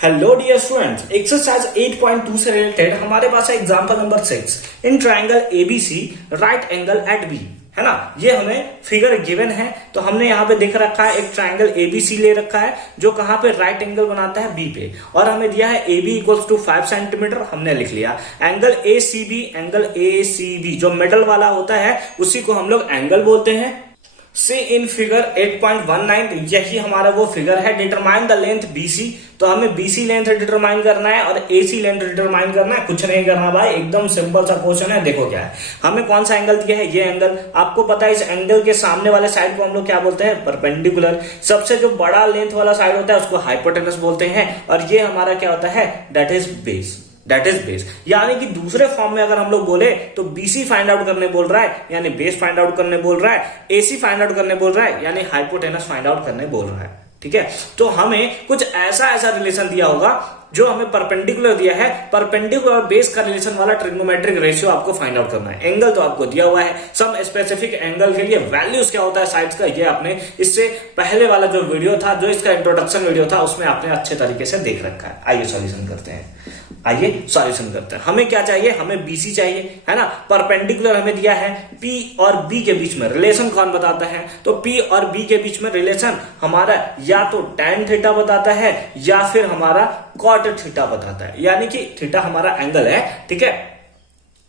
Hello dear students, exercise 8.2 से related हमारे पास है example number 6 in triangle ABC right angle at B, है ना। ये हमें फिगर गिवन है, तो हमने यहाँ पे देख रखा है एक ट्राइंगल एबीसी ले रखा है जो कहाँ पे राइट एंगल बनाता है बी पे, और हमें दिया है A B equals to 5 centimetre. हमने लिख लिया एंगल ए सी बी जो मिडल वाला होता है उसी को हम लोग एंगल बोलते हैं। सी इन फिगर 8.19 यही हमारा वो फिगर है। डिटरमाइन द लेंथ बीसी, तो हमें बीसी लेंथ डिटरमाइन करना है और एसी लेंथ डिटरमाइन करना है। कुछ नहीं करना भाई, एकदम सिंपल सा क्वेश्चन है। देखो क्या है, हमें कौन सा एंगल दिया है, ये एंगल। आपको पता है इस एंगल के सामने वाले साइड को हम लोग क्या बोलते हैं, परपेंडिकुलर। सबसे जो बड़ा लेंथ वाला साइड होता है उसको हाइपोटेनस बोलते हैं, और ये हमारा क्या होता है, दैट इज बेस। यानी कि दूसरे फॉर्म में अगर हम लोग बोले तो बीसी फाइंड आउट करने बोल रहा है, यानी बेस फाइंड आउट करने बोल रहा है, एसी फाइंड आउट करने बोल रहा है, यानी हाइपोटेनस फाइंड आउट करने बोल रहा है। ठीक है, तो हमें कुछ ऐसा रिलेशन दिया होगा जो हमें परपेंडिकुलर दिया है। परपेंडिकुलर और बेस का रिलेशन वाला ट्रिग्नोमेट्रिक रेशियो आपको फाइंड आउट करना है। एंगल तो आपको दिया हुआ है, सम स्पेसिफिक एंगल के लिए वैल्यूज क्या होता है साइड्स का, ये आपने इससे पहले वाला जो वीडियो था, जो इसका इंट्रोडक्शन वीडियो था, उसमें आपने अच्छे तरीके से देख रखा है। आइए सॉल्यूशन करते हैं। हमें क्या चाहिए, हमें बीसी चाहिए, है ना। परपेंडिकुलर हमें दिया है, पी और बी के बीच में रिलेशन कौन बताता है, तो पी और बी के बीच में रिलेशन हमारा या तो tan थीटा बताता है या फिर हमारा cot थीटा बताता है, यानी कि थीटा हमारा एंगल है। ठीक है,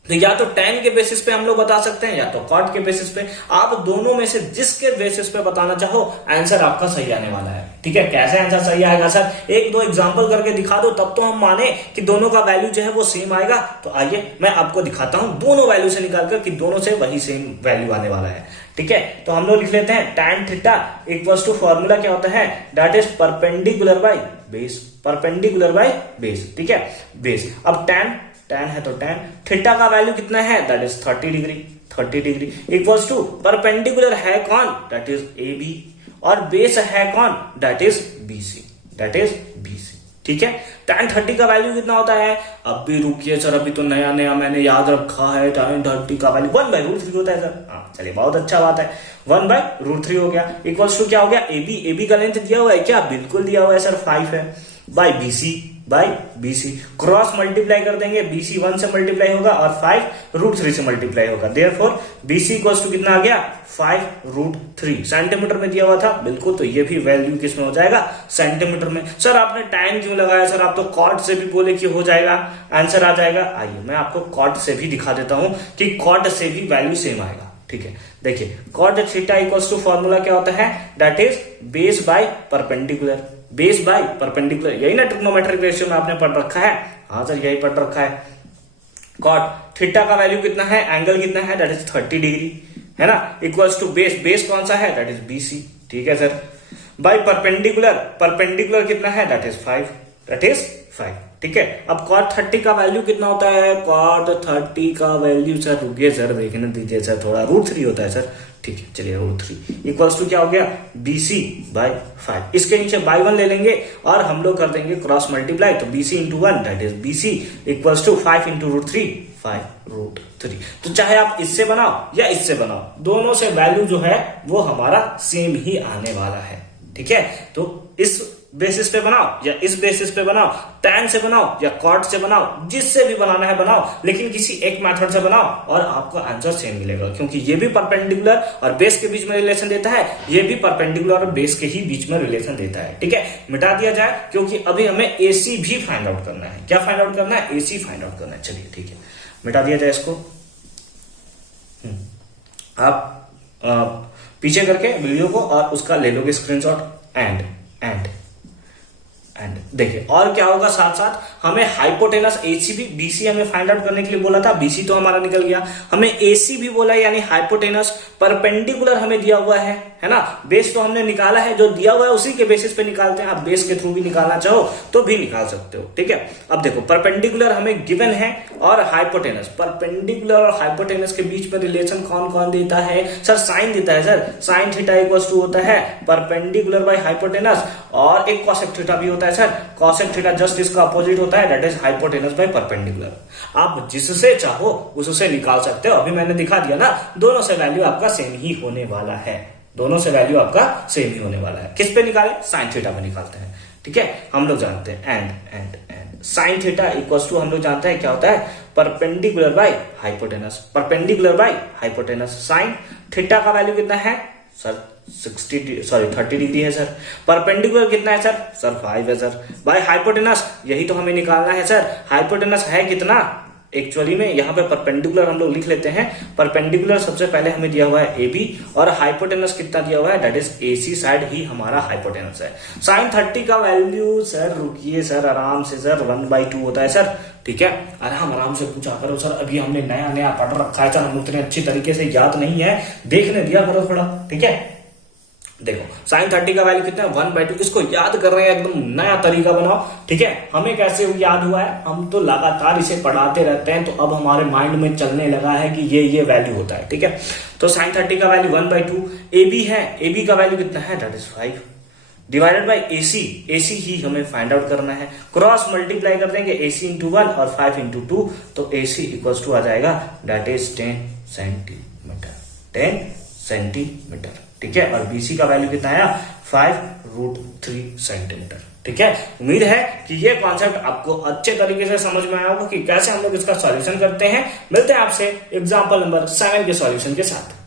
तो या तो tan के बेसिस पे हम लोग बता सकते हैं या तो cot के बेसिस पे। आप दोनों में से जिसके बेसिस पे बताना चाहो आंसर आपका सही आने वाला है। ठीक है, कैसे आंसर सही आएगा सर, एक दो एग्जांपल करके दिखा दो तब तो हम माने कि दोनों का वैल्यू जो है वो सेम आएगा। तो आइए मैं आपको दिखाता हूं दोनों वैल्यू से निकालकर कि दोनों से वही सेम वैल्यू आने वाला है। ठीक है, तो हम लोग लिख लेते हैं tan theta equals to formula क्या होता है, that is perpendicular by base. ठीक है, बेस। अब tan है तो tan थीटा का वैल्यू कितना है, that is 30 degree equals to perpendicular है कौन, दैट इज ए बी, और बेस है कौन, दैट इज बीसी। ठीक है, tan 30 का वैल्यू कितना होता है, अब भी रुकिए सर, अभी तो नया मैंने याद रखा है। tan 30 का वैल्यू 1/√3 होता है सर। हाँ चलिए, बहुत अच्छा बात है, 1/√3 हो गया इक्वल्स टू क्या हो गया, ए बी का लेंथ दिया हुआ है क्या, बिल्कुल दिया हुआ है सर, 5 है, बाय बीसी क्रॉस मल्टीप्लाई कर देंगे, बीसी 1 से मल्टीप्लाई होगा और 5√3 से मल्टीप्लाई होगा। देयरफॉर बीसी इक्वल्स टू कितना आ गया, 5√3। सेंटीमीटर में दिया हुआ था बिल्कुल, तो ये भी वैल्यू किसमें हो जाएगा, सेंटीमीटर में। सर आपने टाइम क्यों लगाया सर, आप तो कॉट से भी बोले कि हो जाएगा, आंसर आ जाएगा। आइए मैं आपको कॉट से भी दिखा देता हूं कि कॉट से भी वैल्यू सेम आएगा। ठीक है, देखिए cot theta equals to formula क्या होता है, that is base by perpendicular. यही ना ट्रिग्नोमेट्रिक रेशियो में आपने पढ़ रखा है। हाँ सर यही पढ़ रखा है। कॉट थीटा का वैल्यू कितना है, एंगल कितना है, दैट इज 30 डिग्री, है ना, इक्वल्स टू बेस कौन सा है, दैट इज बीसी। ठीक है सर, बाय परपेंडिकुलर कितना है, दैट इज 5। ठीक है, अब cot 30 का वैल्यू कितना होता है, cot 30 का वैल्यू सर, रुकिए सर देखने दीजिए सर, थोड़ा √3 होता है सर। ठीक है चलिए, √3 इक्वल्स टू क्या हो गया, BC बाय 5। इसके नीचे बाय 1 ले लेंगे और हम लोग कर देंगे क्रॉस मल्टीप्लाई, तो BC into 1 that is BC equals to 5 into √3, 5√3। तो चाहे आप इससे बनाओ या इससे बनाओ, दोनों से वैल्यू जो है वो हमारा सेम ही आने वाला है। ठीक है, तो इस बेसिस पे बनाओ या इस बेसिस पे बनाओ, tan से बनाओ या cot से बनाओ, जिससे भी बनाना है बनाओ, लेकिन किसी एक मेथड से बनाओ और आपको आंसर सेम मिलेगा, क्योंकि ये भी परपेंडिकुलर और बेस के बीच में रिलेशन देता है, ये भी परपेंडिकुलर और बेस के ही बीच में रिलेशन देता है। ठीक है, मिटा दिया जाए क्योंकि अभी हमें एसी भी फाइंड आउट करना है। क्या फाइंड आउट करना है, एसी फाइंड आउट करना है। चलिए ठीक है, मिटा दिया जाए इसको। आप पीछे करके वीडियो को और उसका ले लोगे स्क्रीनशॉट एंड देखिए, और क्या होगा, साथ साथ हमें हाइपोटेनस एसी भी, बीसी हमें फाइंड आउट करने के लिए बोला था, बीसी तो हमारा निकल गया, हमें एसी भी बोला यानी हाइपोटेनस। परपेंडिकुलर हमें दिया हुआ है ना, बेस तो हमने निकाला है, जो दिया हुआ है उसी के बेसिस पे निकालते हैं। आप बेस के थ्रू भी निकालना चाहो तो भी निकाल सकते हो। ठीक है, अब देखो परपेंडिकुलर हमें गिवन है और हाइपोटेनस, परपेंडिकुलर और हाइपोटेनस के बीच में रिलेशन कौन देता है सर, साइन देता है sir. Sine theta equals to होता है परपेंडिकुलर बाय हाइपोटेनस, और एक कॉसेक थीटा भी होता है सर। कॉसेक थीटा जस्ट इसका अपोजिट होता है, that is hypotenuse by perpendicular. आप जिससे चाहो उससे निकाल सकते हो। अभी मैंने दिखा दिया ना, दोनों से वैल्यू आपका सेम ही होने वाला है। किस पे निकाले, साइन थीटा पे निकालते हैं। ठीक है, हम लोग जानते हैं and sine theta equals to हम लोग जानते हैं क्या होता है, perpendicular by hypotenuse, perpendicular by hypotenuse. Sine theta का वैल्यू कितना है सर 30 डिग्री है सर। परपेंडिकुलर कितना है सर 5 है सर। बाय हाइपोटेनस यही तो हमें निकालना है सर, हाइपोटेनस है कितना, एक्चुअली में यहाँ पे परपेंडिकुलर हम लोग लिख लेते हैं। परपेंडिकुलर सबसे पहले हमें दिया हुआ है AB और हाइपोटेनस कितना दिया हुआ है, दैट इज AC साइड ही हमारा हाइपोटेनस है। साइन 30 का वैल्यू सर, रुकिए सर आराम से सर, 1/2 होता है सर, ठीक है। आराम से पूछा करो सर, अभी हमने नया पढ़ रखा है सर, हम उतने अच्छी तरीके से याद नहीं है, देखने दिया करो थोड़ा, ठीक है। देखो साइन 30 का वैल्यू कितना है 1/2, इसको याद कर रहे हैं, एकदम नया तरीका बनाओ, ठीक है। हमें कैसे याद हुआ है, हम तो लगातार इसे पढ़ाते रहते हैं, तो अब हमारे माइंड में चलने लगा है कि ये वैल्यू होता है, ठीक है। तो साइन 30 का वैल्यू 1/2, AB है, AB का वैल्यू कितना है, that is 5 divided by AC ही हमें फाइंड आउट करना है। क्रॉस मल्टीप्लाई कर देंगे AC इंटू 1 और 5 इंटू 2, तो AC इक्वल्स टू आ जाएगा दैट इज 10 सेंटीमीटर, ठीक है। और BC का वैल्यू कितना आया 5√3 सेंटीमीटर, ठीक है। उम्मीद है कि ये कॉन्सेप्ट आपको अच्छे तरीके से समझ में आया होगा कि कैसे हम लोग इसका सॉल्यूशन करते हैं। मिलते हैं आपसे एग्जांपल नंबर 7 के सॉल्यूशन के साथ।